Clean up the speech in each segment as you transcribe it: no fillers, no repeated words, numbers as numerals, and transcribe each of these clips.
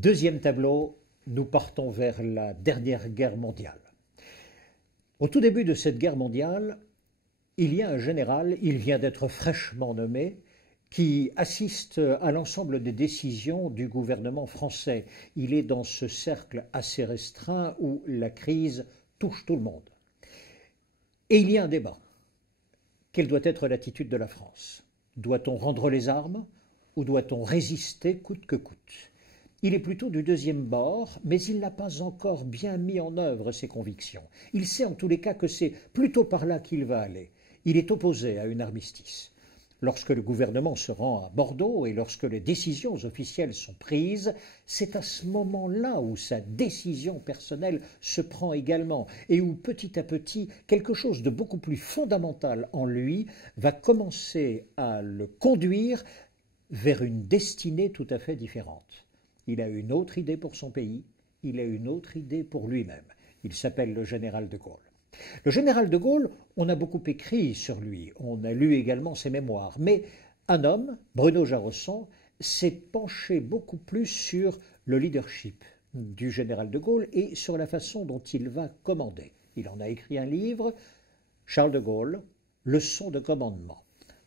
Deuxième tableau, nous partons vers la dernière guerre mondiale. Au tout début de cette guerre mondiale, il y a un général, il vient d'être fraîchement nommé, qui assiste à l'ensemble des décisions du gouvernement français. Il est dans ce cercle assez restreint où la crise touche tout le monde. Et il y a un débat. Quelle doit être l'attitude de la France? Doit-on rendre les armes ou doit-on résister coûte que coûte? Il est plutôt du deuxième bord, mais il n'a pas encore bien mis en œuvre ses convictions. Il sait en tous les cas que c'est plutôt par là qu'il va aller. Il est opposé à une armistice. Lorsque le gouvernement se rend à Bordeaux et lorsque les décisions officielles sont prises, c'est à ce moment-là où sa décision personnelle se prend également et où petit à petit, quelque chose de beaucoup plus fondamental en lui va commencer à le conduire vers une destinée tout à fait différente. Il a une autre idée pour son pays, il a une autre idée pour lui-même. Il s'appelle le général de Gaulle. Le général de Gaulle, on a beaucoup écrit sur lui, on a lu également ses mémoires, mais un homme, Bruno Jarosson, s'est penché beaucoup plus sur le leadership du général de Gaulle et sur la façon dont il va commander. Il en a écrit un livre, Charles de Gaulle, Leçons de commandement.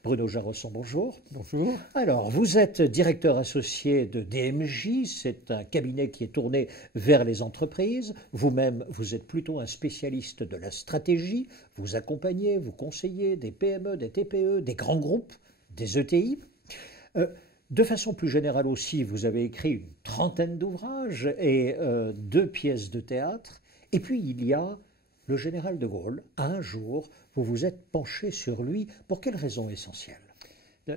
Bruno Jarosson, bonjour. Bonjour. Alors, vous êtes directeur associé de DMJ, c'est un cabinet qui est tourné vers les entreprises. Vous-même, vous êtes plutôt un spécialiste de la stratégie. Vous accompagnez, vous conseillez des PME, des TPE, des grands groupes, des ETI. De façon plus générale aussi, vous avez écrit une trentaine d'ouvrages et 2 pièces de théâtre. Et puis, il y a le général de Gaulle. Un jour, vous vous êtes penché sur lui. Pour quelle raison essentielle?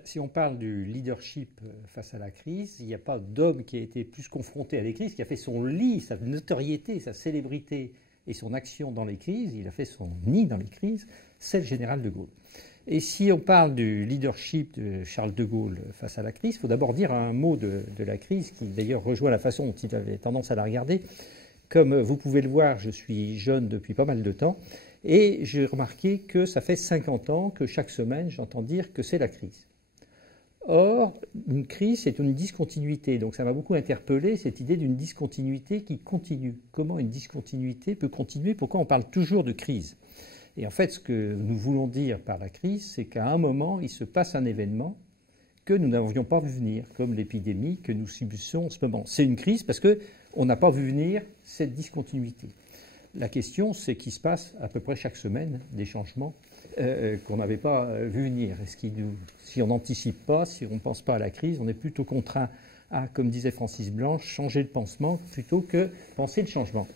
Si on parle du leadership face à la crise, il n'y a pas d'homme qui a été plus confronté à des crises, qui a fait son lit, sa notoriété, sa célébrité et son action dans les crises, il a fait son nid dans les crises, c'est le général de Gaulle. Et si on parle du leadership de Charles de Gaulle face à la crise, il faut d'abord dire un mot de la crise, qui d'ailleurs rejoint la façon dont il avait tendance à la regarder. Comme vous pouvez le voir, je suis jeune depuis pas mal de temps et j'ai remarqué que ça fait 50 ans que chaque semaine, j'entends dire que c'est la crise. Or, une crise, c'est une discontinuité. Donc ça m'a beaucoup interpellé, cette idée d'une discontinuité qui continue. Comment une discontinuité peut continuer? Pourquoi on parle toujours de crise? Et en fait, ce que nous voulons dire par la crise, c'est qu'à un moment, il se passe un événement que nous n'avions pas vu venir, comme l'épidémie que nous subissons en ce moment. C'est une crise parce qu'on n'a pas vu venir cette discontinuité. La question, c'est qu'il se passe à peu près chaque semaine des changements qu'on n'avait pas vu venir. Si on n'anticipe pas, si on ne pense pas à la crise, on est plutôt contraint à, comme disait Francis Blanche, changer le pansement plutôt que penser le changement.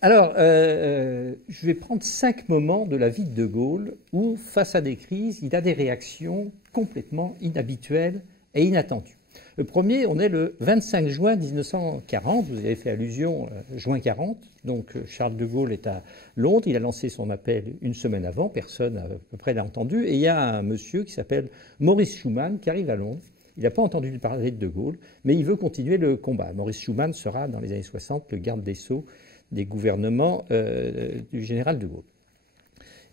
Alors, je vais prendre 5 moments de la vie de Gaulle où, face à des crises, il a des réactions complètement inhabituelles et inattendues. Le premier, on est le 25 juin 1940, vous avez fait allusion, juin 40, donc Charles de Gaulle est à Londres, il a lancé son appel une semaine avant, personne à peu près l'a entendu, et il y a un monsieur qui s'appelle Maurice Schumann qui arrive à Londres. Il n'a pas entendu parler de Gaulle, mais il veut continuer le combat. Maurice Schumann sera, dans les années 60, le garde des Sceaux des gouvernements du général de Gaulle.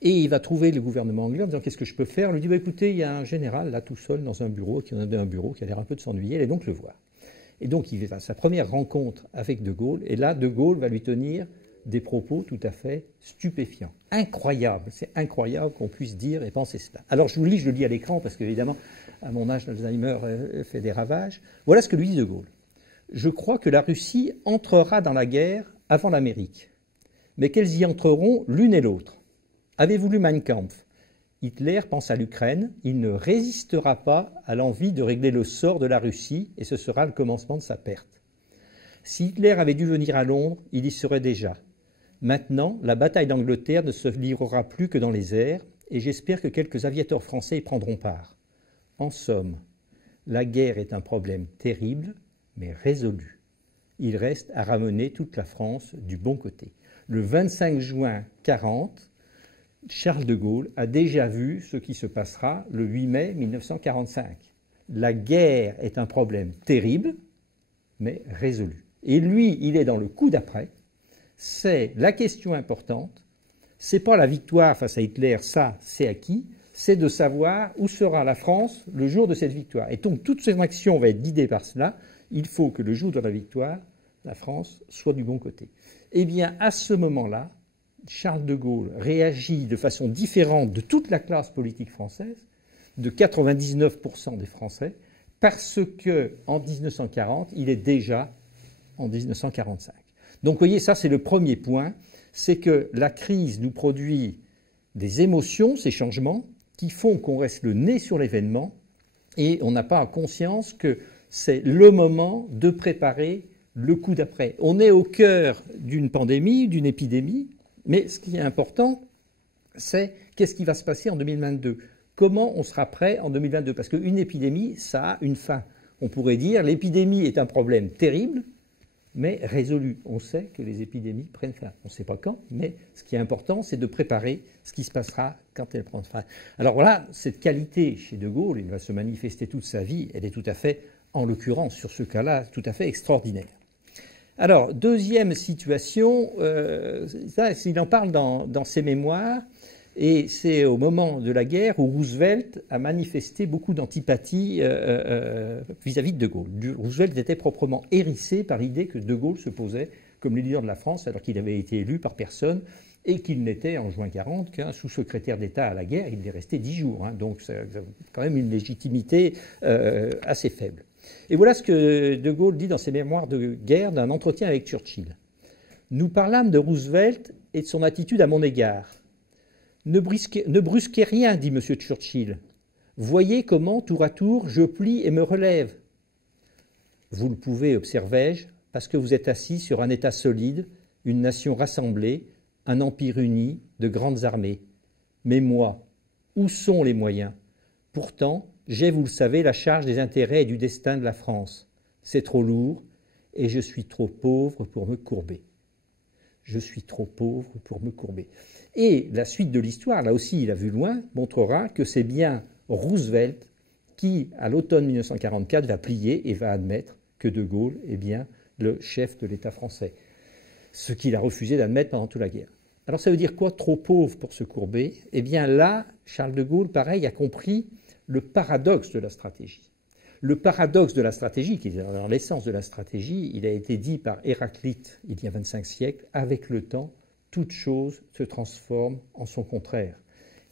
Et il va trouver le gouvernement anglais en disant « Qu'est-ce que je peux faire ?» On lui dit bah, « Écoutez, il y a un général là tout seul dans un bureau, qui a l'air un peu de s'ennuyer, allez donc le voir. » Et donc il va à sa première rencontre avec de Gaulle, et là de Gaulle va lui tenir des propos tout à fait stupéfiants. Incroyable, c'est incroyable qu'on puisse dire et penser cela. Alors je le lis à l'écran parce qu'évidemment, à mon âge, l'Alzheimer fait des ravages. Voilà ce que lui dit de Gaulle. « Je crois que la Russie entrera dans la guerre avant l'Amérique, mais qu'elles y entreront l'une et l'autre. Avez-vous lu Mein Kampf? Hitler pense à l'Ukraine, il ne résistera pas à l'envie de régler le sort de la Russie et ce sera le commencement de sa perte. Si Hitler avait dû venir à Londres, il y serait déjà. Maintenant, la bataille d'Angleterre ne se livrera plus que dans les airs et j'espère que quelques aviateurs français y prendront part. En somme, la guerre est un problème terrible, mais résolu. Il reste à ramener toute la France du bon côté. » Le 25 juin 40, Charles de Gaulle a déjà vu ce qui se passera le 8 mai 1945. La guerre est un problème terrible, mais résolu. Et lui, il est dans le coup d'après. C'est la question importante. C'est pas la victoire face à Hitler, ça, c'est acquis. C'est de savoir où sera la France le jour de cette victoire. Et donc, toute son action va être guidée par cela. Il faut que le jour de la victoire, la France soit du bon côté. Eh bien, à ce moment-là, Charles de Gaulle réagit de façon différente de toute la classe politique française, de 99% des Français, parce qu'en 1940, il est déjà en 1945. Donc, vous voyez, ça, c'est le premier point, c'est que la crise nous produit des émotions, ces changements, qui font qu'on reste le nez sur l'événement et on n'a pas conscience que c'est le moment de préparer le coup d'après. On est au cœur d'une pandémie, d'une épidémie, mais ce qui est important, c'est qu'est-ce qui va se passer en 2022 ? Comment on sera prêt en 2022 ? Parce qu'une épidémie, ça a une fin. On pourrait dire l'épidémie est un problème terrible, mais résolu. On sait que les épidémies prennent fin. On ne sait pas quand, mais ce qui est important, c'est de préparer ce qui se passera quand elles prennent fin. Alors voilà, cette qualité chez De Gaulle, il va se manifester toute sa vie, elle est tout à fait, en l'occurrence, sur ce cas-là, tout à fait extraordinaire. Alors, deuxième situation, ça, il en parle dans ses mémoires, et c'est au moment de la guerre où Roosevelt a manifesté beaucoup d'antipathie vis-à-vis de Gaulle. Roosevelt était proprement hérissé par l'idée que De Gaulle se posait comme le leader de la France alors qu'il avait été élu par personne et qu'il n'était en juin 40 qu'un sous-secrétaire d'État à la guerre. Il est resté 10 jours, hein, donc c'est quand même une légitimité assez faible. Et voilà ce que De Gaulle dit dans ses mémoires de guerre d'un entretien avec Churchill. « Nous parlâmes de Roosevelt et de son attitude à mon égard. Ne brusquez rien, dit M. Churchill. Voyez comment, tour à tour, je plie et me relève. Vous le pouvez, observai-je, parce que vous êtes assis sur un État solide, une nation rassemblée, un empire uni, de grandes armées. Mais moi, où sont les moyens? Pourtant, j'ai, vous le savez, la charge des intérêts et du destin de la France. C'est trop lourd et je suis trop pauvre pour me courber. Je suis trop pauvre pour me courber. » Et la suite de l'histoire, là aussi il a vu loin, montrera que c'est bien Roosevelt qui, à l'automne 1944, va plier et va admettre que De Gaulle est bien le chef de l'État français. Ce qu'il a refusé d'admettre pendant toute la guerre. Alors ça veut dire quoi, trop pauvre pour se courber? Eh bien là, Charles de Gaulle, pareil, a compris le paradoxe de la stratégie. Le paradoxe de la stratégie, qui est dans l'essence de la stratégie, il a été dit par Héraclite il y a 25 siècles, avec le temps, toute chose se transforme en son contraire.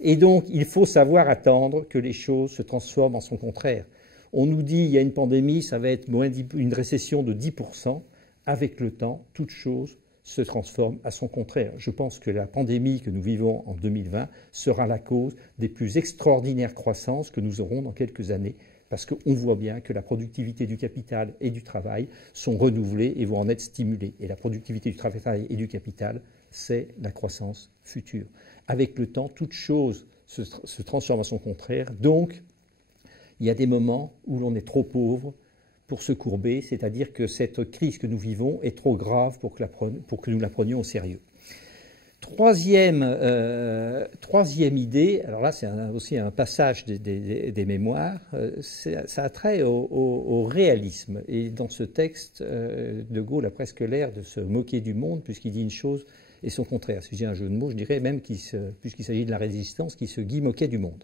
Et donc, il faut savoir attendre que les choses se transforment en son contraire. On nous dit, il y a une pandémie, ça va être une récession de 10%. Avec le temps, toute chose se transforme à son contraire. Je pense que la pandémie que nous vivons en 2020 sera la cause des plus extraordinaires croissances que nous aurons dans quelques années, parce qu'on voit bien que la productivité du capital et du travail sont renouvelées et vont en être stimulées. Et la productivité du travail et du capital, c'est la croissance future. Avec le temps, toute chose se transforme à son contraire. Donc, il y a des moments où l'on est trop pauvre pour se courber, c'est-à-dire que cette crise que nous vivons est trop grave pour que nous la prenions au sérieux. Troisième idée, alors là c'est aussi un passage des mémoires, ça a trait au réalisme. Et dans ce texte, De Gaulle a presque l'air de se moquer du monde puisqu'il dit une chose et son contraire. Si je dis un jeu de mots, je dirais même puisqu'il s'agit de la résistance, qui se moquait du monde.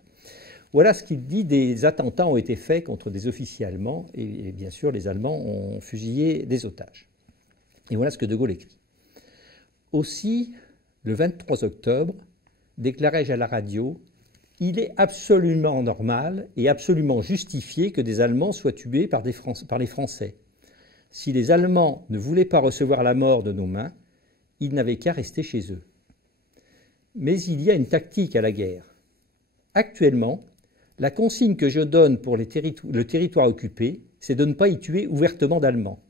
Voilà ce qu'il dit, des attentats ont été faits contre des officiers allemands et bien sûr les Allemands ont fusillé des otages. Et voilà ce que De Gaulle écrit. Aussi, le 23 octobre, déclarai-je à la radio, il est absolument normal et absolument justifié que des Allemands soient tués par les Français. Si les Allemands ne voulaient pas recevoir la mort de nos mains, ils n'avaient qu'à rester chez eux. Mais il y a une tactique à la guerre. Actuellement, la consigne que je donne pour le territoire occupé, c'est de ne pas y tuer ouvertement d'Allemands.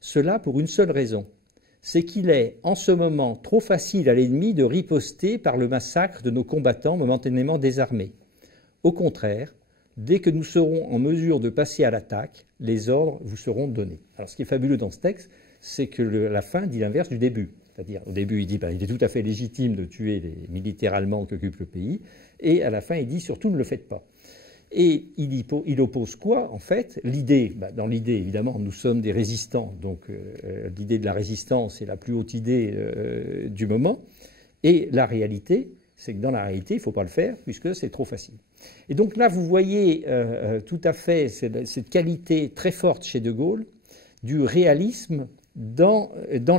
Cela pour une seule raison. C'est qu'il est en ce moment trop facile à l'ennemi de riposter par le massacre de nos combattants momentanément désarmés. Au contraire, dès que nous serons en mesure de passer à l'attaque, les ordres vous seront donnés. Alors ce qui est fabuleux dans ce texte, c'est que la fin dit l'inverse du début. C'est-à-dire, au début, il dit il est tout à fait légitime de tuer les militaires allemands qui occupent le pays, et à la fin, il dit surtout ne le faites pas. Et il oppose quoi, en fait? L'idée, dans l'idée, évidemment, nous sommes des résistants, donc l'idée de la résistance est la plus haute idée du moment. Et la réalité, c'est que dans la réalité, il ne faut pas le faire, puisque c'est trop facile. Et donc là, vous voyez tout à fait cette qualité très forte chez De Gaulle, du réalisme dans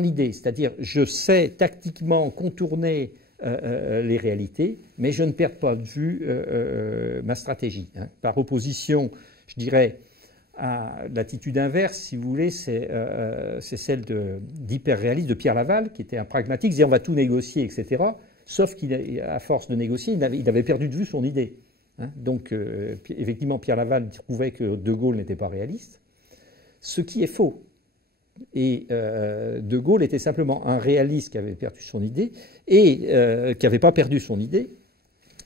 l'idée. C'est-à-dire, je sais tactiquement contourner les réalités, mais je ne perds pas de vue ma stratégie. Hein. Par opposition, je dirais, à l'attitude inverse, si vous voulez, c'est celle d'hyper-réaliste de Pierre Laval, qui était un pragmatique, disait on va tout négocier, etc. Sauf qu'à force de négocier, il avait perdu de vue son idée. Hein. Donc, effectivement, Pierre Laval trouvait que De Gaulle n'était pas réaliste, ce qui est faux. Et De Gaulle était simplement un réaliste qui avait perdu son idée et qui n'avait pas perdu son idée.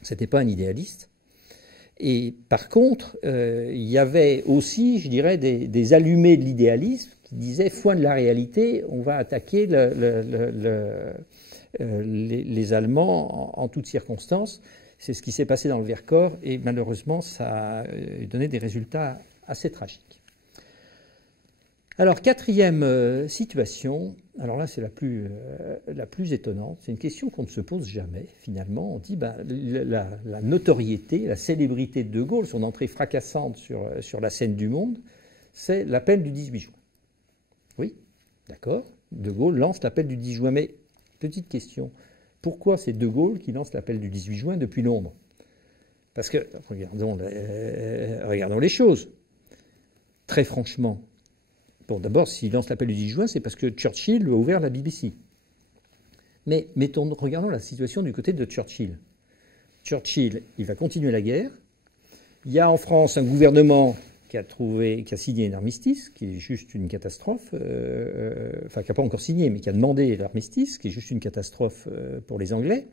C'était pas un idéaliste. Et par contre, il y avait aussi, je dirais, des allumés de l'idéalisme qui disaient foin de la réalité, on va attaquer les Allemands en toutes circonstances. C'est ce qui s'est passé dans le Vercors et malheureusement, ça a donné des résultats assez tragiques. Alors, quatrième situation, alors là c'est la plus étonnante, c'est une question qu'on ne se pose jamais finalement. On dit la notoriété, la célébrité de De Gaulle, son entrée fracassante sur la scène du monde, c'est l'appel du 18 juin. Oui, d'accord, De Gaulle lance l'appel du 10 juin, mais petite question, pourquoi c'est De Gaulle qui lance l'appel du 18 juin depuis Londres? Parce que, regardons les choses, très franchement. Bon, d'abord, s'il lance l'appel du 10 juin, c'est parce que Churchill a ouvert la BBC. Mais regardons la situation du côté de Churchill. Churchill, il va continuer la guerre. Il y a en France un gouvernement qui a signé un armistice, qui est juste une catastrophe, enfin qui n'a pas encore signé, mais qui a demandé l'armistice, qui est juste une catastrophe pour les Anglais.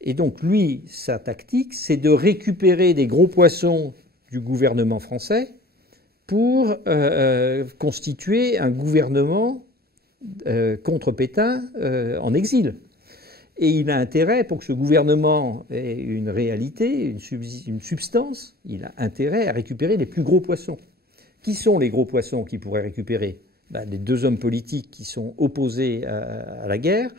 Et donc lui, sa tactique, c'est de récupérer des gros poissons du gouvernement français pour constituer un gouvernement contre Pétain en exil. Et il a intérêt, pour que ce gouvernement ait une réalité, une substance, il a intérêt à récupérer les plus gros poissons. Qui sont les gros poissons qu'il pourrait récupérer? Les deux hommes politiques qui sont opposés à la guerre,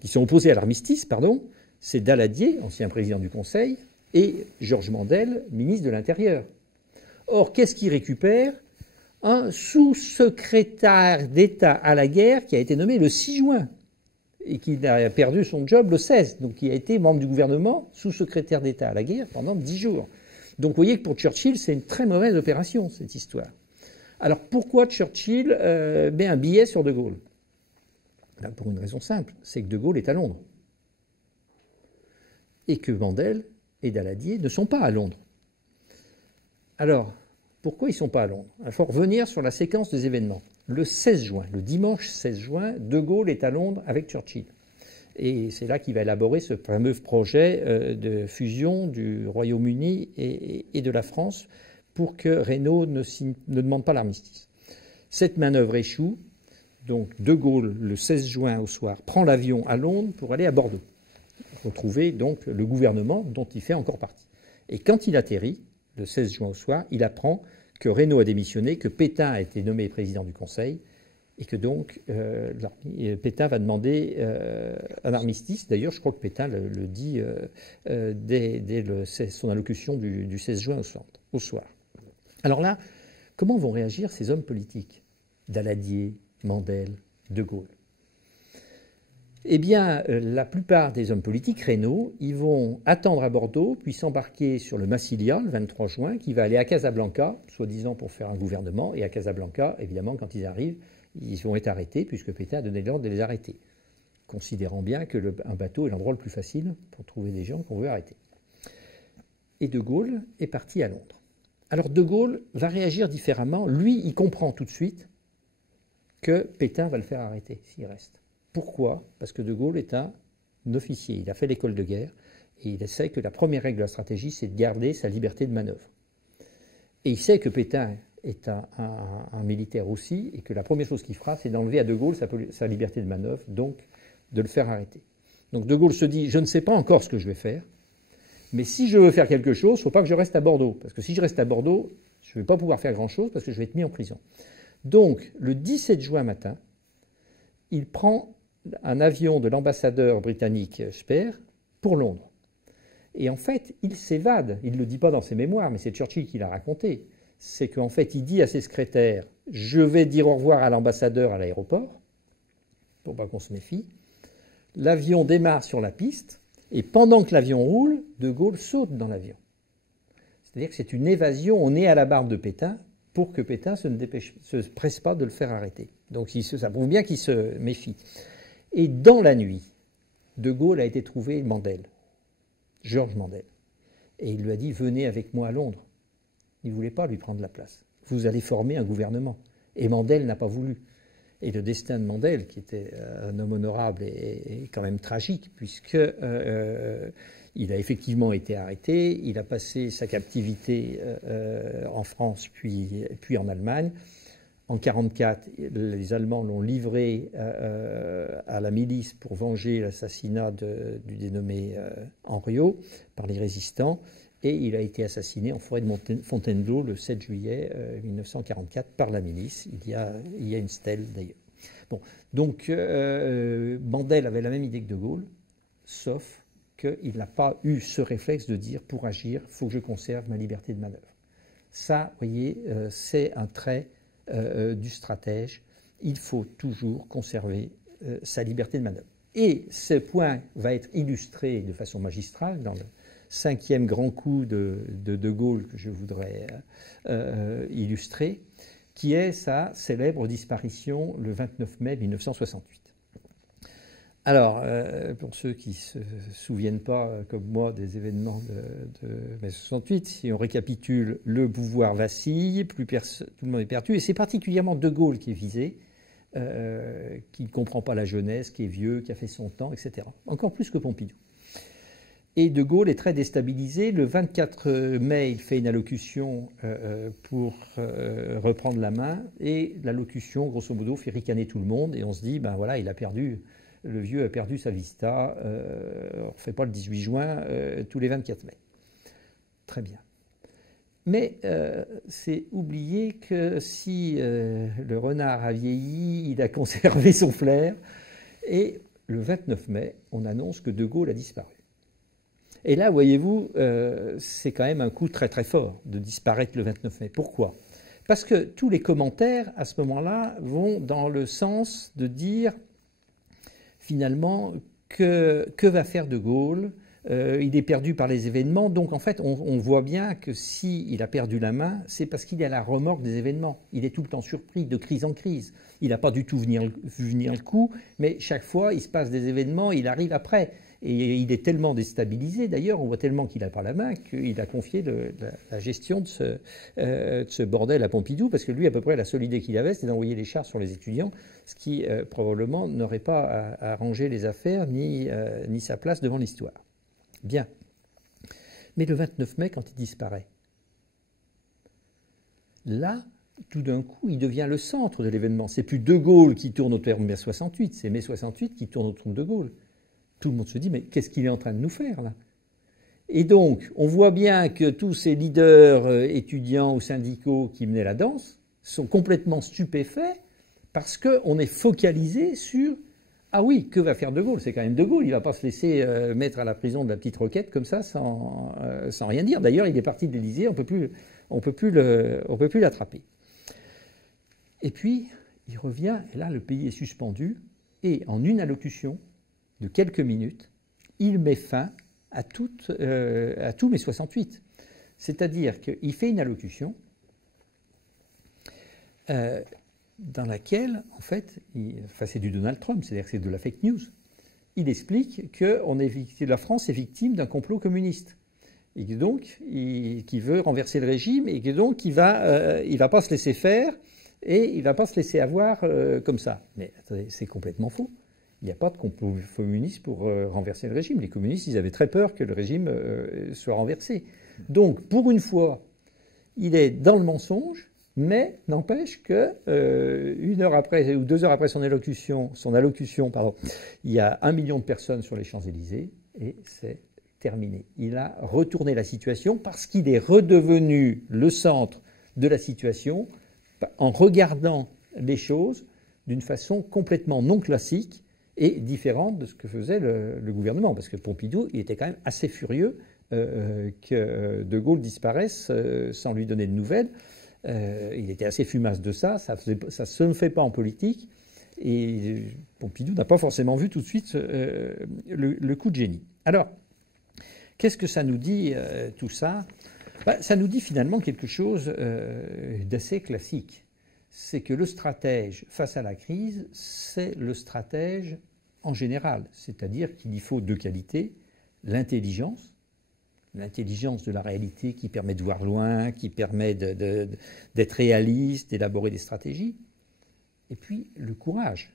qui sont opposés à l'armistice, pardon, c'est Daladier, ancien président du Conseil, et Georges Mandel, ministre de l'Intérieur. Or, qu'est-ce qu'il récupère? Un sous-secrétaire d'État à la guerre qui a été nommé le 6 juin et qui a perdu son job le 16, donc qui a été membre du gouvernement, sous-secrétaire d'État à la guerre pendant 10 jours. Donc vous voyez que pour Churchill, c'est une très mauvaise opération, cette histoire. Alors pourquoi Churchill met un billet sur De Gaulle? Pour une raison simple, c'est que De Gaulle est à Londres. Et que Mandel et Daladier ne sont pas à Londres. Alors, pourquoi ils ne sont pas à Londres? Il faut revenir sur la séquence des événements. Le 16 juin, le dimanche 16 juin, De Gaulle est à Londres avec Churchill. Et c'est là qu'il va élaborer ce fameux projet de fusion du Royaume-Uni et de la France pour que Reynaud ne demande pas l'armistice. Cette manœuvre échoue. Donc De Gaulle, le 16 juin au soir, prend l'avion à Londres pour aller à Bordeaux, retrouver donc le gouvernement dont il fait encore partie. Et quand il atterrit, le 16 juin au soir, il apprend que Reynaud a démissionné, que Pétain a été nommé président du Conseil, et que donc Pétain va demander un armistice. D'ailleurs, je crois que Pétain le dit dès son allocution du 16 juin au soir. Alors là, comment vont réagir ces hommes politiques? Daladier, Mandel, De Gaulle. Eh bien, la plupart des hommes politiques, Reynaud, ils vont attendre à Bordeaux, puis s'embarquer sur le Massilia, le 23 juin, qui va aller à Casablanca, soi-disant pour faire un gouvernement. Et à Casablanca, évidemment, quand ils arrivent, ils vont être arrêtés, puisque Pétain a donné l'ordre de les arrêter, considérant bien que un bateau est l'endroit le plus facile pour trouver des gens qu'on veut arrêter. Et De Gaulle est parti à Londres. Alors De Gaulle va réagir différemment. Lui, il comprend tout de suite que Pétain va le faire arrêter s'il reste. Pourquoi? Parce que De Gaulle est un officier. Il a fait l'école de guerre et il sait que la première règle de la stratégie, c'est de garder sa liberté de manœuvre. Et il sait que Pétain est un militaire aussi et que la première chose qu'il fera, c'est d'enlever à De Gaulle sa liberté de manœuvre, donc de le faire arrêter. Donc De Gaulle se dit, je ne sais pas encore ce que je vais faire, mais si je veux faire quelque chose, il ne faut pas que je reste à Bordeaux. Parce que si je reste à Bordeaux, je ne vais pas pouvoir faire grand-chose parce que je vais être mis en prison. Donc, le 17 juin matin, il prend un avion de l'ambassadeur britannique Speer pour Londres. Et en fait, il s'évade. Il ne le dit pas dans ses mémoires, mais c'est Churchill qui l'a raconté. c'est qu'en fait, il dit à ses secrétaires « Je vais dire au revoir à l'ambassadeur à l'aéroport, pour pas qu'on se méfie. » L'avion démarre sur la piste, et pendant que l'avion roule, De Gaulle saute dans l'avion. C'est-à-dire que c'est une évasion, on est à la barbe de Pétain, pour que Pétain se presse pas de le faire arrêter. Donc ça prouve bien qu'il se méfie. Et dans la nuit, De Gaulle a été trouvé Mandel, Georges Mandel. Et il lui a dit « Venez avec moi à Londres ». Il ne voulait pas lui prendre la place. Vous allez former un gouvernement. Et Mandel n'a pas voulu. Et le destin de Mandel, qui était un homme honorable et quand même tragique, puisque il a effectivement été arrêté, il a passé sa captivité en France puis en Allemagne. En 1944, les Allemands l'ont livré à la milice pour venger l'assassinat du dénommé Henriot par les résistants. Et il a été assassiné en forêt de Fontainebleau le 7 juillet 1944 par la milice. Il y a une stèle d'ailleurs. Bon, donc Mandel avait la même idée que De Gaulle, sauf qu'il n'a pas eu ce réflexe de dire pour agir, il faut que je conserve ma liberté de manœuvre. Ça, vous voyez, c'est un trait du stratège. Il faut toujours conserver sa liberté de manœuvre. Et ce point va être illustré de façon magistrale dans le 5e grand coup de Gaulle que je voudrais illustrer, qui est sa célèbre disparition le 29 mai 1968. Alors, pour ceux qui ne se souviennent pas, comme moi, des événements de mai 68, si on récapitule, le pouvoir vacille, tout le monde est perdu, et c'est particulièrement De Gaulle qui est visé, qui ne comprend pas la jeunesse, qui est vieux, qui a fait son temps, etc. Encore plus que Pompidou. Et De Gaulle est très déstabilisé. Le 24 mai, il fait une allocution pour reprendre la main. Et l'allocution, grosso modo, fait ricaner tout le monde. Et on se dit, ben voilà, le vieux a perdu sa vista. On ne fait pas le 18 juin, tous les 24 mai. Très bien. Mais c'est oublier que si le renard a vieilli, il a conservé son flair. Et le 29 mai, on annonce que De Gaulle a disparu. Et là, voyez-vous, c'est quand même un coup très très fort de disparaître le 29 mai. Pourquoi? Parce que tous les commentaires, à ce moment-là, vont dans le sens de dire, finalement, que va faire De Gaulle? Il est perdu par les événements. Donc, en fait, on voit bien que s'il a perdu la main, c'est parce qu'il est à la remorque des événements. Il est tout le temps surpris, de crise en crise. Il n'a pas du tout vu venir le coup, mais chaque fois, il se passe des événements, il arrive après. Et il est tellement déstabilisé, d'ailleurs, on voit tellement qu'il n'a pas la main, qu'il a confié la gestion de ce bordel à Pompidou, parce que lui, à peu près, la seule idée qu'il avait, c'était d'envoyer les chars sur les étudiants, ce qui, probablement, n'aurait pas arrangé les affaires, ni sa place devant l'histoire. Bien. Mais le 29 mai, quand il disparaît, là, tout d'un coup, il devient le centre de l'événement. C'est plus De Gaulle qui tourne autour de mai 68, c'est mai 68 qui tourne autour de De Gaulle. Tout le monde se dit, mais qu'est-ce qu'il est en train de nous faire, là? Et donc, on voit bien que tous ces leaders étudiants ou syndicaux qui menaient la danse sont complètement stupéfaits parce qu'on est focalisé sur « Ah oui, que va faire De Gaulle? C'est quand même De Gaulle, il ne va pas se laisser mettre à la prison de la petite Roquette comme ça sans rien dire. D'ailleurs, il est parti de l'Élysée, on ne peut plus l'attraper. » Et puis, il revient, et là, le pays est suspendu, et en une allocution de quelques minutes, il met fin à tout mai 68. C'est-à-dire qu'il fait une allocution dans laquelle, en fait, c'est du Donald Trump, c'est-à-dire que c'est de la fake news. Il explique que la France est victime d'un complot communiste. Et donc, qui veut renverser le régime, et que donc, il va pas se laisser faire, et il ne va pas se laisser avoir comme ça. Mais attendez, c'est complètement faux. Il n'y a pas de complot communiste pour renverser le régime. Les communistes, ils avaient très peur que le régime soit renversé. Donc, pour une fois, il est dans le mensonge, mais n'empêche que 1 heure après ou 2 heures après son allocution, il y a 1 million de personnes sur les Champs-Élysées et c'est terminé. Il a retourné la situation parce qu'il est redevenu le centre de la situation en regardant les choses d'une façon complètement non classique et différente de ce que faisait le gouvernement. Parce que Pompidou, il était quand même assez furieux que De Gaulle disparaisse sans lui donner de nouvelles. Il était assez fumasse de ça, ça se ne fait pas en politique. Et Pompidou n'a pas forcément vu tout de suite le coup de génie. Alors, qu'est-ce que ça nous dit tout ça? Ça nous dit finalement quelque chose d'assez classique. C'est que le stratège face à la crise, c'est le stratège en général. C'est-à-dire qu'il y faut deux qualités, l'intelligence de la réalité qui permet de voir loin, qui permet d'être réaliste, d'élaborer des stratégies, et puis le courage.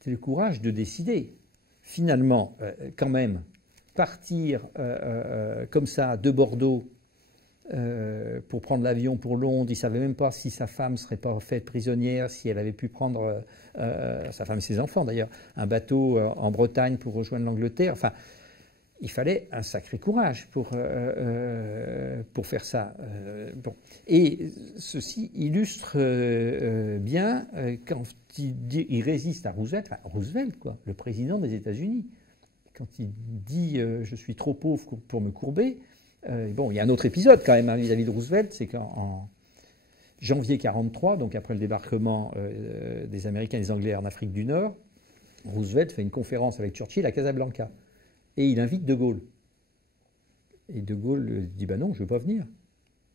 C'est le courage de décider. Finalement, quand même, partir comme ça de Bordeaux pour prendre l'avion pour Londres, il ne savait même pas si sa femme ne serait pas faite prisonnière, si elle avait pu prendre, sa femme et ses enfants d'ailleurs, un bateau en Bretagne pour rejoindre l'Angleterre. Enfin, il fallait un sacré courage pour faire ça. Bon. Et ceci illustre bien quand il résiste à Roosevelt, enfin Roosevelt, quoi, le président des États-Unis. Quand il dit je suis trop pauvre pour me courber, bon, il y a un autre épisode quand même vis-à-vis de Roosevelt, c'est qu'en janvier 1943, donc après le débarquement des Américains et des Anglais en Afrique du Nord, Roosevelt fait une conférence avec Churchill à Casablanca. Et il invite De Gaulle. Et De Gaulle dit non, je ne veux pas venir.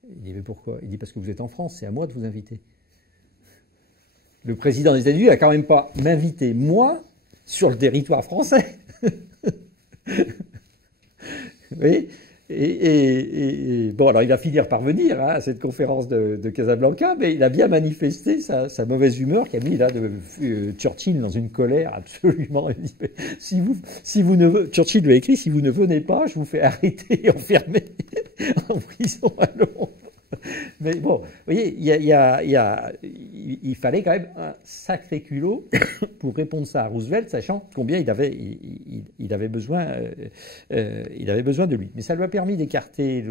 Il dit mais pourquoi? Il dit parce que vous êtes en France, c'est à moi de vous inviter. Le président des États-Unis n'a quand même pas m'invité, moi, sur le territoire français. Vous voyez? Et bon, alors il va finir par venir à cette conférence de Casablanca, mais il a bien manifesté sa mauvaise humeur qui a mis là Churchill dans une colère absolument. Il dit, Churchill lui a écrit, si vous ne venez pas, je vous fais arrêter et enfermer en prison à Londres. Mais bon, vous voyez, il fallait quand même un sacré culot pour répondre ça à Roosevelt, sachant combien il avait besoin de lui. Mais ça lui a permis d'écarter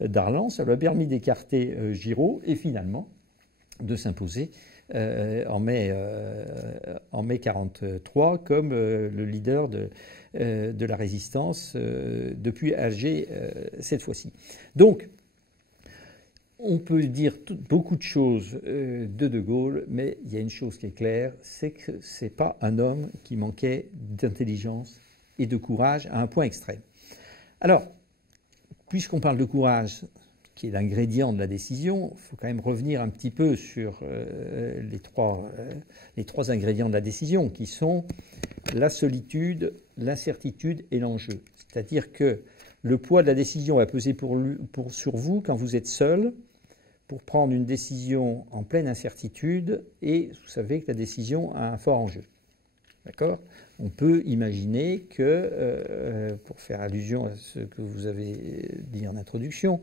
Darlan, ça lui a permis d'écarter Giraud, et finalement de s'imposer en mai 1943 comme le leader de la résistance depuis Alger cette fois-ci. Donc, on peut dire beaucoup de choses de Gaulle, mais il y a une chose qui est claire, c'est que ce n'est pas un homme qui manquait d'intelligence et de courage à un point extrême. Alors, puisqu'on parle de courage, qui est l'ingrédient de la décision, il faut quand même revenir un petit peu sur les trois ingrédients de la décision, qui sont la solitude, l'incertitude et l'enjeu. C'est-à-dire que le poids de la décision va peser sur vous quand vous êtes seul, pour prendre une décision en pleine incertitude, et vous savez que la décision a un fort enjeu. D'accord? On peut imaginer que, pour faire allusion à ce que vous avez dit en introduction,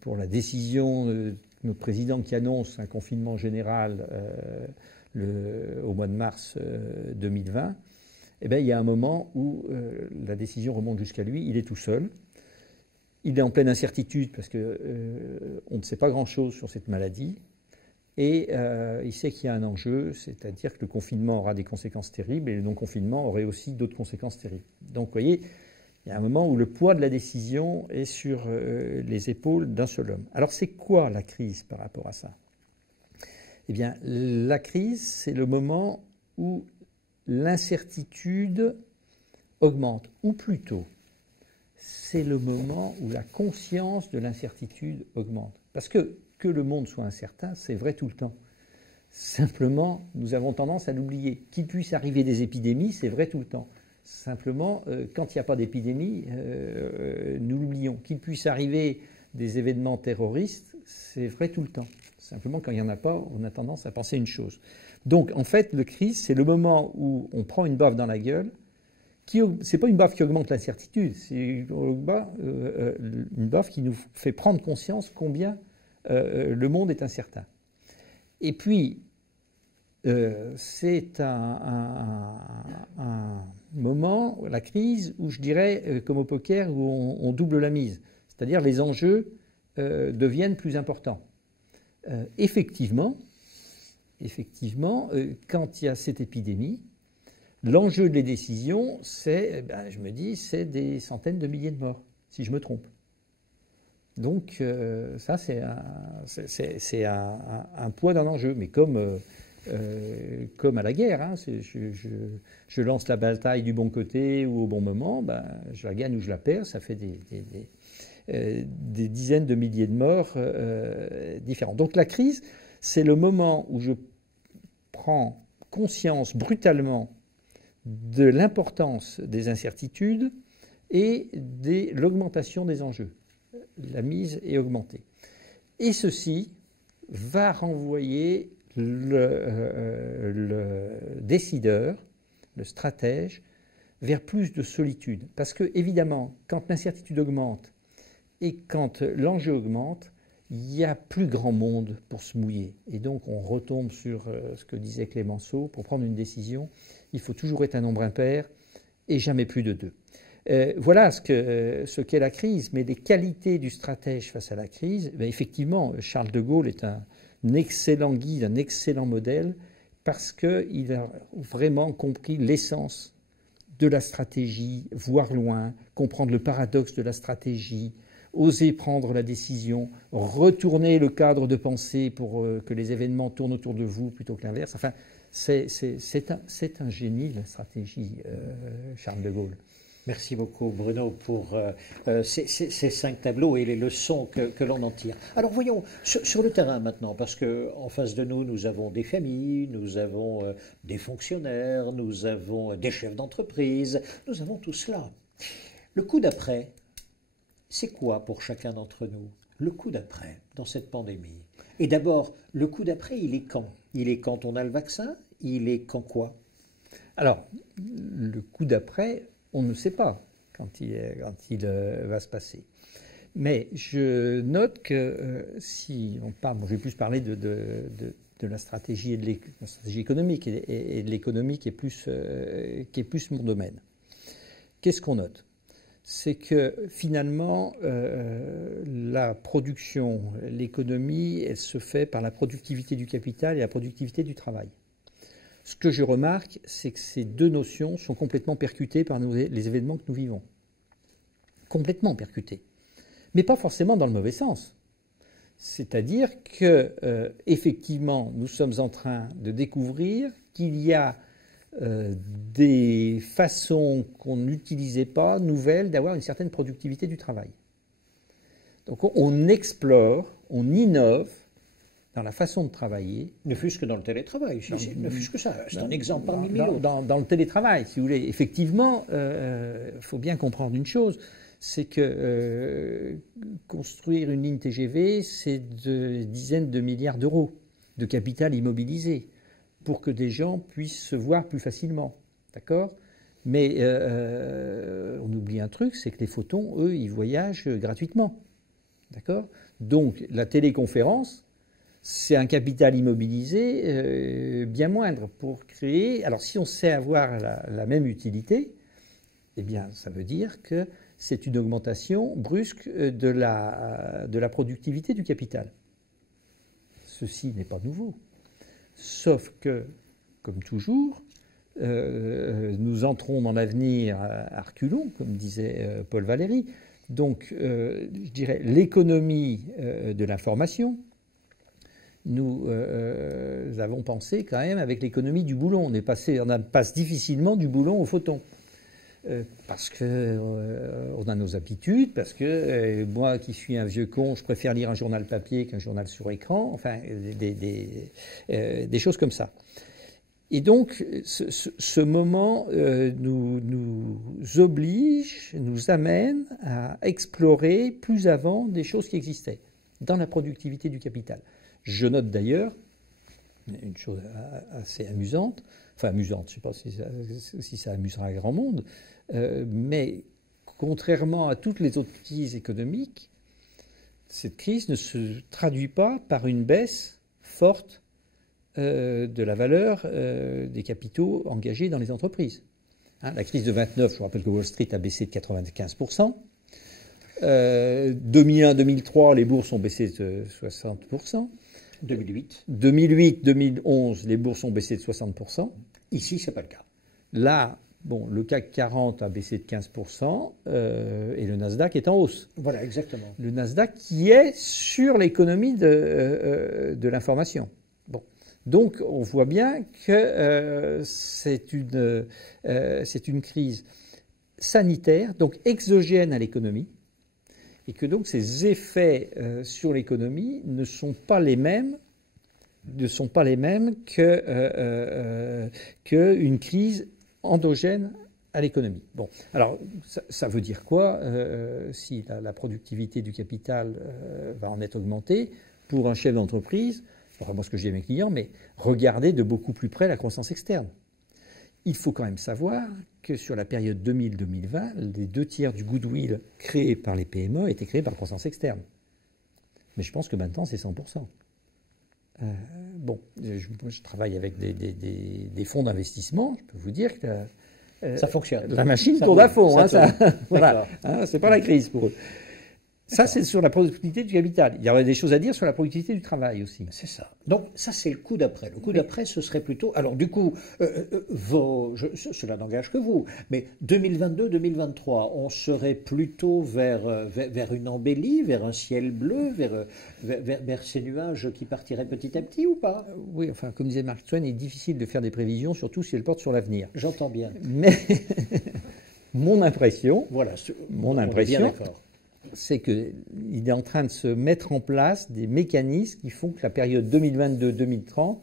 pour la décision de notre président qui annonce un confinement général au mois de mars 2020, eh bien, il y a un moment où la décision remonte jusqu'à lui, il est tout seul. Il est en pleine incertitude parce qu'on ne sait pas grand-chose sur cette maladie et il sait qu'il y a un enjeu, c'est-à-dire que le confinement aura des conséquences terribles et le non-confinement aurait aussi d'autres conséquences terribles. Donc vous voyez, il y a un moment où le poids de la décision est sur les épaules d'un seul homme. Alors c'est quoi la crise par rapport à ça? Eh bien, la crise, c'est le moment où l'incertitude augmente, ou plutôt, c'est le moment où la conscience de l'incertitude augmente. Parce que le monde soit incertain, c'est vrai tout le temps. Simplement, nous avons tendance à l'oublier. Qu'il puisse arriver des épidémies, c'est vrai tout le temps. Simplement, quand il n'y a pas d'épidémie, nous l'oublions. Qu'il puisse arriver des événements terroristes, c'est vrai tout le temps. Simplement, quand il n'y en a pas, on a tendance à penser une chose. Donc, en fait, le crise, c'est le moment où on prend une baffe dans la gueule. Ce n'est pas une baffe qui augmente l'incertitude, c'est une baffe qui nous fait prendre conscience combien le monde est incertain. Et puis, c'est un moment, la crise, où je dirais, comme au poker, où on double la mise. C'est-à-dire les enjeux deviennent plus importants. Effectivement, quand il y a cette épidémie, l'enjeu des décisions, c'est, je me dis, c'est des centaines de milliers de morts, si je me trompe. Donc ça, c'est un poids d'un enjeu. Mais comme à la guerre, hein, je lance la bataille du bon côté ou au bon moment, ben, je la gagne ou je la perds, ça fait des dizaines de milliers de morts différents. Donc la crise, c'est le moment où je prends conscience brutalement de l'importance des incertitudes et de l'augmentation des enjeux. La mise est augmentée. Et ceci va renvoyer le décideur, le stratège, vers plus de solitude. Parce que, évidemment, quand l'incertitude augmente et quand l'enjeu augmente, il n'y a plus grand monde pour se mouiller. Et donc, on retombe sur ce que disait Clémenceau. Pour prendre une décision, il faut toujours être un nombre impair et jamais plus de deux. Voilà ce qu'est la crise. Mais les qualités du stratège face à la crise, effectivement, Charles de Gaulle est un excellent guide, un excellent modèle, parce qu'il a vraiment compris l'essence de la stratégie, voir loin, comprendre le paradoxe de la stratégie, oser prendre la décision, retourner le cadre de pensée pour que les événements tournent autour de vous plutôt que l'inverse. Enfin, c'est un génie, la stratégie, Charles de Gaulle. Merci beaucoup Bruno pour ces 5 tableaux et les leçons que l'on en tire. Alors voyons, sur le terrain maintenant, parce qu'en face de nous, nous avons des familles, nous avons des fonctionnaires, nous avons des chefs d'entreprise, nous avons tout cela. Le coup d'après, c'est quoi pour chacun d'entre nous? Le coup d'après dans cette pandémie. Et d'abord, le coup d'après, il est quand? Il est quand on a le vaccin? Il est quand quoi? Alors, le coup d'après, on ne sait pas quand il va se passer. Mais je note que si on parle, je vais plus parler de la stratégie et de la stratégie économique et de l'économie qui est plus mon domaine. Qu'est-ce qu'on note? C'est que finalement, la production, l'économie, elle se fait par la productivité du capital et la productivité du travail. Ce que je remarque, c'est que ces deux notions sont complètement percutées par les événements que nous vivons. Complètement percutées. Mais pas forcément dans le mauvais sens. C'est-à-dire que, effectivement, nous sommes en train de découvrir qu'il y a des façons qu'on n'utilisait pas, nouvelles, d'avoir une certaine productivité du travail. Donc on explore, on innove dans la façon de travailler. Ne fût-ce que dans le télétravail, ne fût-ce que ça, c'est un exemple parmi mille autres. Dans le télétravail, si vous voulez. Effectivement, il faut bien comprendre une chose, c'est que construire une ligne TGV, c'est des dizaines de milliards d'euros de capital immobilisé pour que des gens puissent se voir plus facilement. D'accord ? Mais on oublie un truc, c'est que les photons, eux, ils voyagent gratuitement. D'accord ? Donc, la téléconférence, c'est un capital immobilisé bien moindre pour créer... Alors, si on sait avoir la même utilité, eh bien, ça veut dire que c'est une augmentation brusque de la productivité du capital. Ceci n'est pas nouveau. Sauf que, comme toujours, nous entrons dans l'avenir à reculons, comme disait Paul Valéry. Donc, je dirais, l'économie de l'information, nous avons pensé quand même avec l'économie du boulon. On passe difficilement du boulon au photon. Parce qu'on a nos habitudes, parce que moi qui suis un vieux con, je préfère lire un journal papier qu'un journal sur écran, enfin des choses comme ça. Et donc ce moment nous oblige, nous amène à explorer plus avant des choses qui existaient dans la productivité du capital. Je note d'ailleurs une chose assez amusante, enfin amusante, je ne sais pas si ça amusera grand monde, mais contrairement à toutes les autres crises économiques, cette crise ne se traduit pas par une baisse forte de la valeur des capitaux engagés dans les entreprises. Hein, la crise de 29, je vous rappelle que Wall Street a baissé de 95%. 2001-2003, les bourses ont baissé de 60%. 2008-2011, les bourses ont baissé de 60%. Ici, ce n'est pas le cas. Là, Bon, le CAC 40 a baissé de 15% et le Nasdaq est en hausse. Voilà, exactement. Le Nasdaq qui est sur l'économie de l'information. Bon. Donc, on voit bien que c'est une crise sanitaire, donc exogène à l'économie, et que donc ces effets sur l'économie ne sont pas les mêmes qu'une crise endogène à l'économie. Bon, alors ça veut dire quoi si la productivité du capital va en être augmentée pour un chef d'entreprise? Enfin, moi, ce que je dis à mes clients, mais regardez de beaucoup plus près la croissance externe. Il faut quand même savoir que sur la période 2000-2020, les 2 tiers du goodwill créé par les PME étaient créés par la croissance externe. Mais je pense que maintenant, c'est 100%. Bon, je travaille avec des fonds d'investissement. Je peux vous dire que ça fonctionne. La machine tourne à fond. Voilà, c'est pas la crise pour eux. Ça, c'est sur la productivité du capital. Il y aurait des choses à dire sur la productivité du travail aussi. C'est ça. Donc, ça, c'est le coup d'après. Le coup d'après, ce serait plutôt... Alors, du coup, cela n'engage que vous, mais 2022-2023, on serait plutôt vers une embellie, vers un ciel bleu, vers ces nuages qui partiraient petit à petit ou pas? Oui, enfin, comme disait Mark Twain, il est difficile de faire des prévisions, surtout si elles portent sur l'avenir. J'entends bien. Mais mon impression, voilà, c'est qu'il est en train de se mettre en place des mécanismes qui font que la période 2022-2030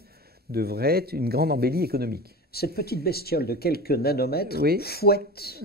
devrait être une grande embellie économique. Cette petite bestiole de quelques nanomètres fouette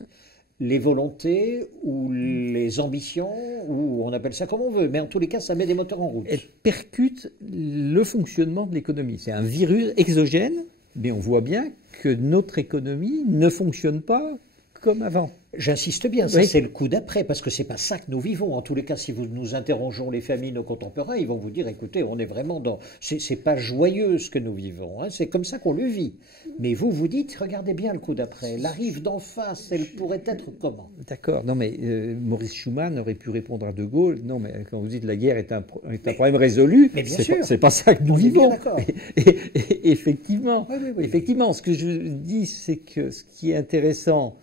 les volontés ou les ambitions, ou on appelle ça comme on veut, mais en tous les cas, ça met des moteurs en route. Elle percute le fonctionnement de l'économie. C'est un virus exogène, mais on voit bien que notre économie ne fonctionne pas comme avant. J'insiste bien, ça c'est le coup d'après, parce que c'est pas ça que nous vivons. En tous les cas, si nous interrogeons les familles, nos contemporains, ils vont vous dire, écoutez, on est vraiment dans... C'est pas joyeux ce que nous vivons, hein. C'est comme ça qu'on le vit. Mais vous dites, regardez bien le coup d'après, la rive d'en face, elle pourrait être comment? D'accord, non mais Maurice Schumann aurait pu répondre à De Gaulle, non mais quand vous dites la guerre est un problème résolu, c'est pas ça que nous vivons. Et effectivement, effectivement, ce que je dis, c'est que ce qui est intéressant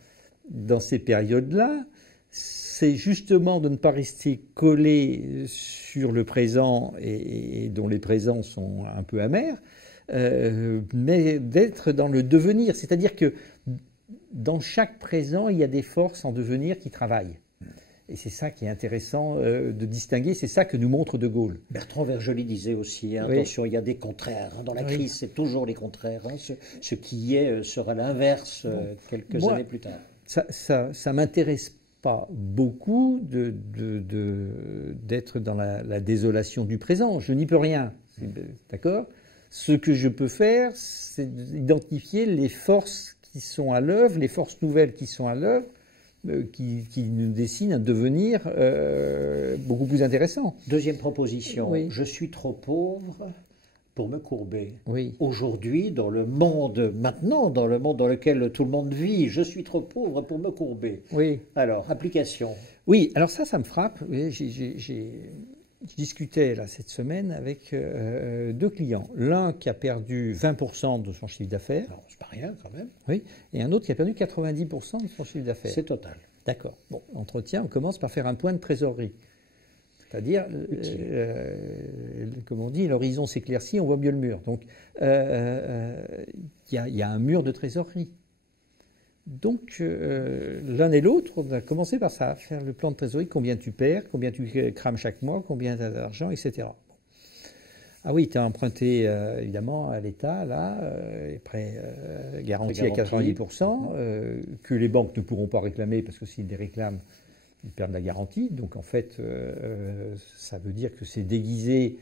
dans ces périodes-là, c'est justement de ne pas rester collé sur le présent et dont les présents sont un peu amers, mais d'être dans le devenir. C'est-à-dire que dans chaque présent, il y a des forces en devenir qui travaillent. Et c'est ça qui est intéressant de distinguer, c'est ça que nous montre De Gaulle. Bertrand Vergely disait aussi, hein, attention, il y il y a des contraires. Hein, dans la crise, c'est toujours les contraires. Hein, ce qui est sera l'inverse quelques années plus tard. Ça m'intéresse pas beaucoup d'être dans la désolation du présent. Je n'y peux rien, d'accord? Ce que je peux faire, c'est identifier les forces qui sont à l'œuvre, les forces nouvelles qui sont à l'œuvre, qui nous dessinent un devenir beaucoup plus intéressant. Deuxième proposition, je suis trop pauvre pour me courber. Aujourd'hui, dans le monde maintenant, dans le monde dans lequel tout le monde vit, je suis trop pauvre pour me courber. Alors, application. Oui, alors ça me frappe. Je discutais là cette semaine avec 2 clients. L'un qui a perdu 20% de son chiffre d'affaires. C'est pas rien quand même. Oui. Et un autre qui a perdu 90% de son chiffre d'affaires. C'est total. D'accord. Bon, entretien, on commence par faire un point de trésorerie. C'est-à-dire, comme on dit, l'horizon s'éclaircit, on voit mieux le mur. Donc, il y a un mur de trésorerie. Donc, l'un et l'autre, on a commencé par ça, faire le plan de trésorerie, combien tu perds, combien tu crames chaque mois, combien tu as d'argent, etc. Bon. Ah oui, tu as emprunté, évidemment, à l'État, là, prêt garanti à 90%, que les banques ne pourront pas réclamer, parce que s'ils les réclament, ils perdent la garantie. Donc, en fait, ça veut dire que c'est déguisé.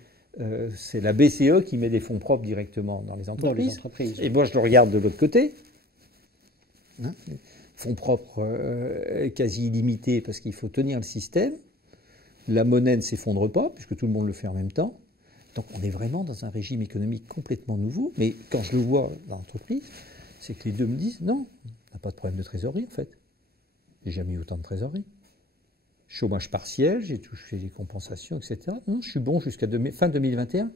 C'est la BCE qui met des fonds propres directement dans les entreprises. Et moi, je le regarde de l'autre côté. Fonds propres quasi illimités parce qu'il faut tenir le système. La monnaie ne s'effondre pas puisque tout le monde le fait en même temps. Donc on est vraiment dans un régime économique complètement nouveau. Mais quand je le vois dans l'entreprise, c'est que les deux me disent non, on n'a pas de problème de trésorerie en fait. J'ai jamais eu autant de trésorerie. Chômage partiel, j'ai touché les compensations, etc. Non, je suis bon jusqu'à fin 2021.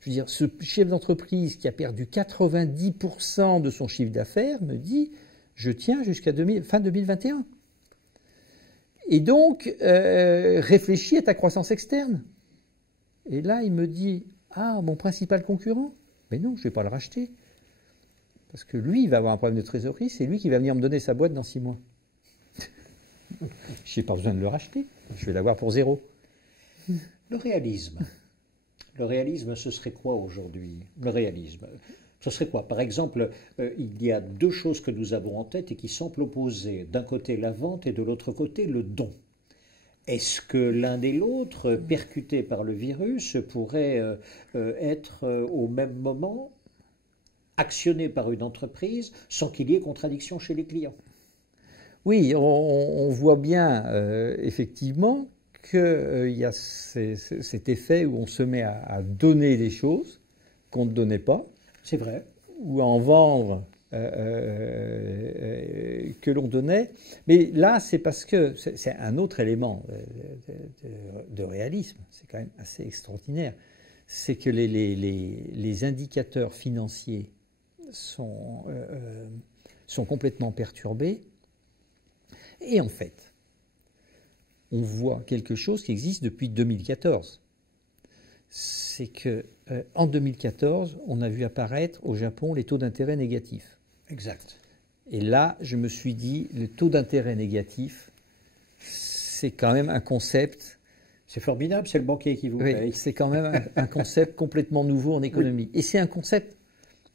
Je veux dire, ce chef d'entreprise qui a perdu 90% de son chiffre d'affaires me dit je tiens jusqu'à fin 2021. Et donc, réfléchis à ta croissance externe. Et là, il me dit, ah, mon principal concurrent? Mais non, je ne vais pas le racheter. Parce que lui, il va avoir un problème de trésorerie, c'est lui qui va venir me donner sa boîte dans 6 mois. Je n'ai pas besoin de le racheter, je vais l'avoir pour 0. Le réalisme. Le réalisme, ce serait quoi aujourd'hui? Le réalisme, ce serait quoi? Par exemple, il y a deux choses que nous avons en tête et qui semblent opposées. D'un côté, la vente et de l'autre côté, le don. Est-ce que l'un et l'autre, percutés par le virus, pourraient être au même moment actionnés par une entreprise sans qu'il y ait contradiction chez les clients? Oui, on voit bien effectivement qu'il y a cet effet où on se met à donner des choses qu'on ne donnait pas. C'est vrai. Ou à en vendre que l'on donnait. Mais là, c'est parce que c'est un autre élément de réalisme, c'est quand même assez extraordinaire, c'est que les indicateurs financiers sont complètement perturbés. Et en fait, on voit quelque chose qui existe depuis 2014. C'est que en 2014, on a vu apparaître au Japon les taux d'intérêt négatifs. Exact. Et là, je me suis dit, le taux d'intérêt négatif, c'est quand même un concept. C'est formidable, c'est le banquier qui vous paye. C'est quand même un concept complètement nouveau en économie. Oui. Et c'est un concept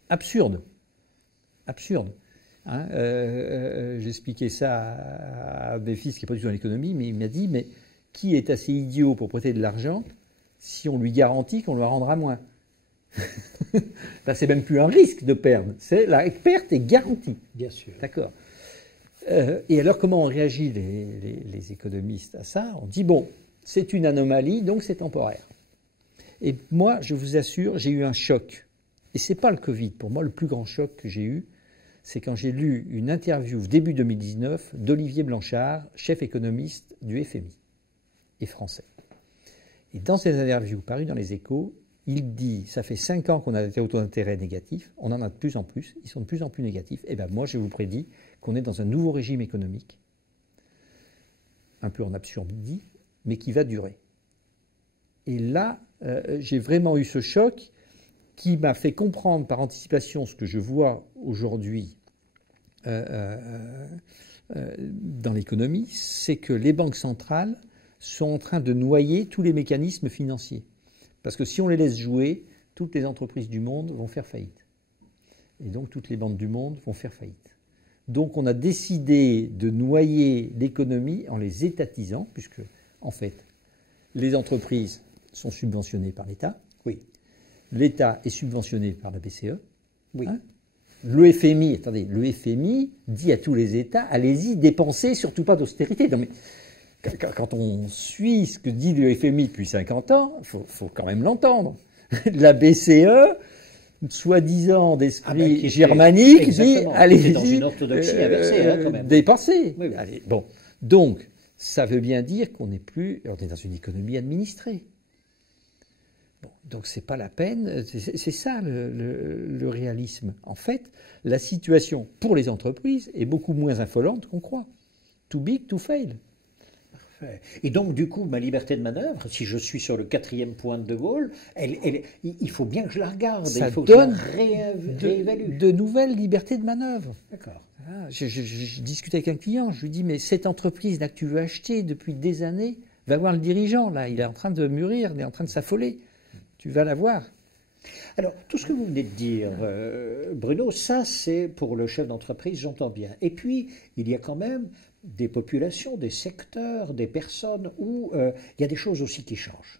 absurde. Absurde. Hein, j'expliquais ça à mes fils qui n'est pas du tout dans l'économie, mais il m'a dit, mais qui est assez idiot pour prêter de l'argent si on lui garantit qu'on le rendra moins? Ben, c'est même plus un risque de perdre, c'est la perte est garantie. Bien sûr. D'accord. Et alors comment on réagit les économistes à ça? On dit bon, c'est une anomalie, donc c'est temporaire. Et moi, je vous assure, j'ai eu un choc. Et c'est pas le Covid. Pour moi, le plus grand choc que j'ai eu, c'est quand j'ai lu une interview début 2019 d'Olivier Blanchard, chef économiste du FMI et français. Et dans ces interviews parues dans les Échos, il dit, ça fait 5 ans qu'on a des taux d'intérêt négatifs, on en a de plus en plus, ils sont de plus en plus négatifs. Et bien moi, je vous prédis qu'on est dans un nouveau régime économique, un peu en absurdie, mais qui va durer. Et là, j'ai vraiment eu ce choc qui m'a fait comprendre par anticipation ce que je vois aujourd'hui dans l'économie, c'est que les banques centrales sont en train de noyer tous les mécanismes financiers. Parce que si on les laisse jouer, toutes les entreprises du monde vont faire faillite. Et donc toutes les banques du monde vont faire faillite. Donc on a décidé de noyer l'économie en les étatisant, puisque en fait, les entreprises sont subventionnées par l'État. Oui. L'État est subventionné par la BCE. Oui. Hein, le FMI dit à tous les États, allez-y, dépensez, surtout pas d'austérité. Non mais quand on suit ce que dit le FMI depuis 50 ans, il faut quand même l'entendre. La BCE, soi-disant d'esprit germanique, dit allez-y, dans une orthodoxie inversée, quand même. Dépensez. Oui, oui. Allez, bon. Donc, ça veut bien dire qu'on n'est plus, on est dans une économie administrée. Bon, donc c'est pas la peine, c'est ça le réalisme. En fait, la situation pour les entreprises est beaucoup moins affolante qu'on croit. Too big to fail. Et donc, du coup, ma liberté de manœuvre, si je suis sur le 4e point de De Gaulle, il faut bien que je la regarde. Ça il faut donne que je la réévalue. de nouvelles libertés de manœuvre. D'accord. Ah, je discutais avec un client, je lui dis, mais cette entreprise là que tu veux acheter depuis des années, va voir le dirigeant, là, il est en train de mûrir, il est en train de s'affoler. Tu vas la voir. Alors, tout ce que vous venez de dire, Bruno, ça c'est pour le chef d'entreprise, j'entends bien. Et puis, il y a quand même des populations, des secteurs, des personnes où il y a des choses aussi qui changent.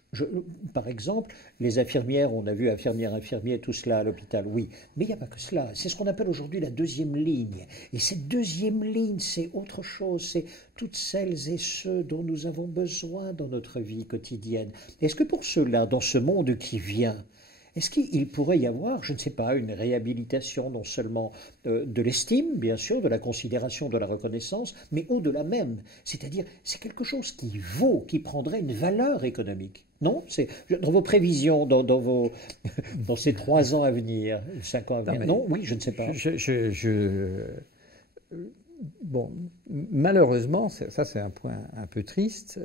Par exemple, les infirmières, on a vu infirmiers, tout cela à l'hôpital, oui. Mais il n'y a pas que cela. C'est ce qu'on appelle aujourd'hui la deuxième ligne. Et cette deuxième ligne, c'est autre chose. C'est toutes celles et ceux dont nous avons besoin dans notre vie quotidienne. Est-ce que pour ceux-là, dans ce monde qui vient, est-ce qu'il pourrait y avoir, je ne sais pas, une réhabilitation non seulement de l'estime, bien sûr, de la considération, de la reconnaissance, mais au-delà même. C'est-à-dire, c'est quelque chose qui vaut, qui prendrait une valeur économique. Non? C'est dans vos prévisions, dans ces 3 ans à venir, 5 ans à venir. Non, oui, je ne sais pas. bon, malheureusement, ça c'est un point un peu triste,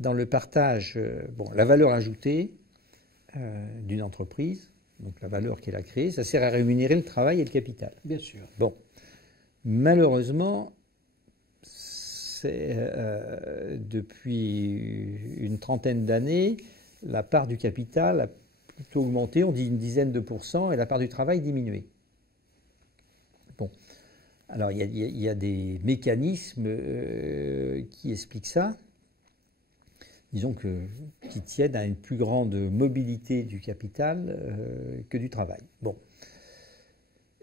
dans le partage, bon, la valeur ajoutée d'une entreprise, donc la valeur qu'elle a créée, ça sert à rémunérer le travail et le capital. Bien sûr. Bon, malheureusement, depuis une trentaine d'années, la part du capital a plutôt augmenté, on dit une dizaine de pourcents, et la part du travail diminué. Bon, alors il y a des mécanismes qui expliquent ça, disons qui tiennent à une plus grande mobilité du capital que du travail. Bon.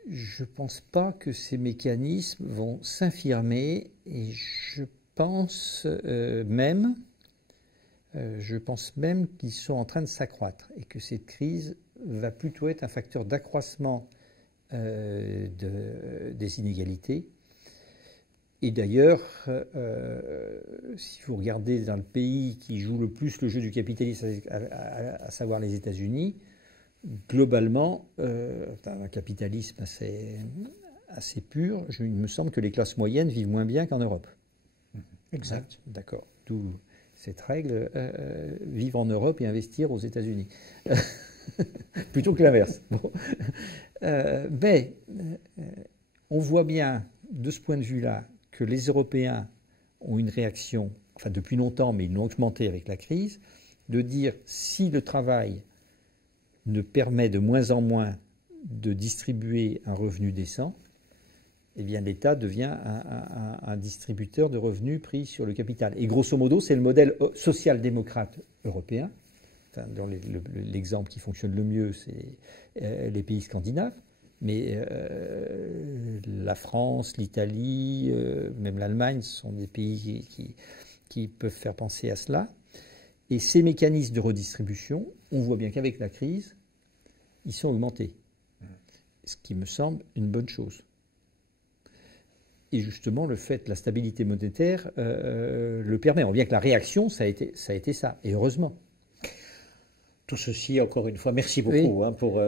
Je ne pense pas que ces mécanismes vont s'infirmer et je pense même qu'ils sont en train de s'accroître et que cette crise va plutôt être un facteur d'accroissement des inégalités. Et d'ailleurs, si vous regardez dans le pays qui joue le plus le jeu du capitalisme, à savoir les États-Unis, globalement, un capitalisme assez pur, il me semble que les classes moyennes vivent moins bien qu'en Europe. Exact. D'accord. D'où cette règle, vivre en Europe et investir aux États-Unis. Plutôt que l'inverse. Bon. Mais on voit bien, de ce point de vue-là, que les Européens ont une réaction, enfin depuis longtemps, mais ils l'ont augmenté avec la crise, de dire si le travail ne permet de moins en moins de distribuer un revenu décent, eh bien l'État devient un distributeur de revenus pris sur le capital. Et grosso modo, c'est le modèle social-démocrate européen. Enfin, dans l'exemple qui fonctionne le mieux, c'est les pays scandinaves. Mais la France, l'Italie, même l'Allemagne, ce sont des pays qui peuvent faire penser à cela. Et ces mécanismes de redistribution, on voit bien qu'avec la crise, ils sont augmentés. Ce qui me semble une bonne chose. Et justement, le fait, la stabilité monétaire le permet. On voit bien que la réaction, ça a été ça. Et heureusement. Tout ceci, encore une fois, merci beaucoup pour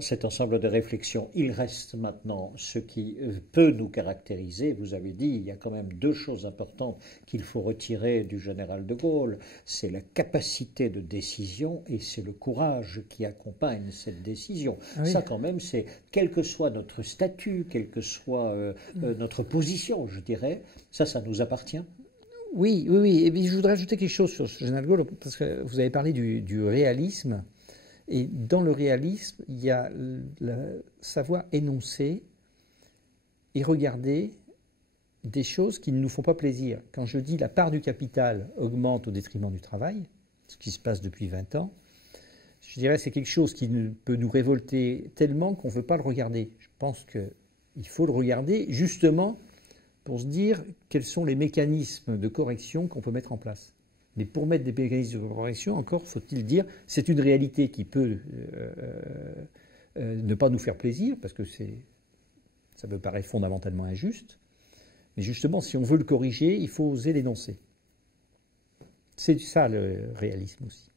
cet ensemble de réflexions. Il reste maintenant ce qui peut nous caractériser. Vous avez dit, il y a quand même deux choses importantes qu'il faut retirer du général de Gaulle. C'est la capacité de décision et c'est le courage qui accompagne cette décision. Oui. Ça, quand même, c'est, quel que soit notre statut, quelle que soit notre position, je dirais, ça nous appartient. Oui. Et puis, je voudrais ajouter quelque chose sur ce général de Gaulle, parce que vous avez parlé du réalisme. Et dans le réalisme, il y a savoir énoncer et regarder des choses qui ne nous font pas plaisir. Quand je dis la part du capital augmente au détriment du travail, ce qui se passe depuis 20 ans, je dirais que c'est quelque chose qui peut nous révolter tellement qu'on ne veut pas le regarder. Je pense qu'il faut le regarder justement pour se dire quels sont les mécanismes de correction qu'on peut mettre en place. Mais pour mettre des mécanismes de correction, encore faut-il dire, c'est une réalité qui peut ne pas nous faire plaisir, parce que ça me paraît fondamentalement injuste. Mais justement, si on veut le corriger, il faut oser l'énoncer. C'est ça le réalisme aussi.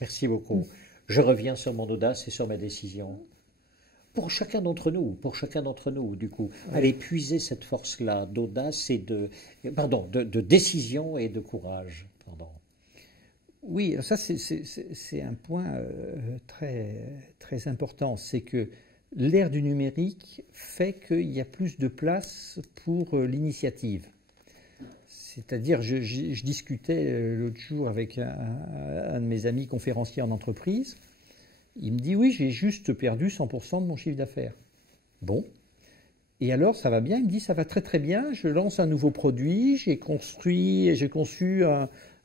Merci beaucoup. Je reviens sur mon audace et sur ma décision. Pour chacun d'entre nous, du coup, aller puiser cette force-là d'audace et de décision et de courage. Oui, ça c'est un point très important, c'est que l'ère du numérique fait qu'il y a plus de place pour l'initiative. C'est-à-dire, je discutais l'autre jour avec un de mes amis conférenciers en entreprise. Il me dit, oui, j'ai juste perdu 100% de mon chiffre d'affaires. Bon. Et alors, ça va bien? Il me dit, ça va très très bien. Je lance un nouveau produit. J'ai conçu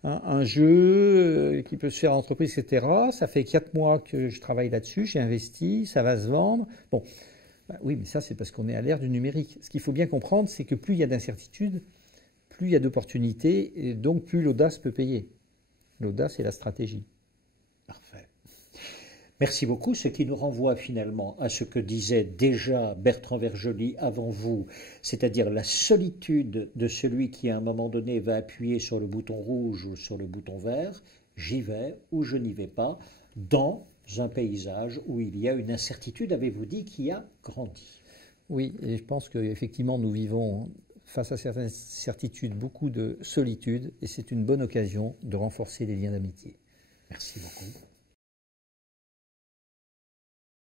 un jeu qui peut se faire en entreprise, etc. Ça fait 4 mois que je travaille là-dessus. J'ai investi. Ça va se vendre. Bon. Ben oui, mais ça, c'est parce qu'on est à l'ère du numérique. Ce qu'il faut bien comprendre, c'est que plus il y a d'incertitudes, plus il y a d'opportunités, et donc plus l'audace peut payer. L'audace et la stratégie. Parfait. Merci beaucoup, ce qui nous renvoie finalement à ce que disait déjà Bertrand Vergely avant vous, c'est-à-dire la solitude de celui qui à un moment donné va appuyer sur le bouton rouge ou sur le bouton vert, j'y vais ou je n'y vais pas, dans un paysage où il y a une incertitude, avez-vous dit, qui a grandi. Oui, et je pense qu'effectivement, nous vivons, face à certaines certitudes, beaucoup de solitude, et c'est une bonne occasion de renforcer les liens d'amitié. Merci beaucoup.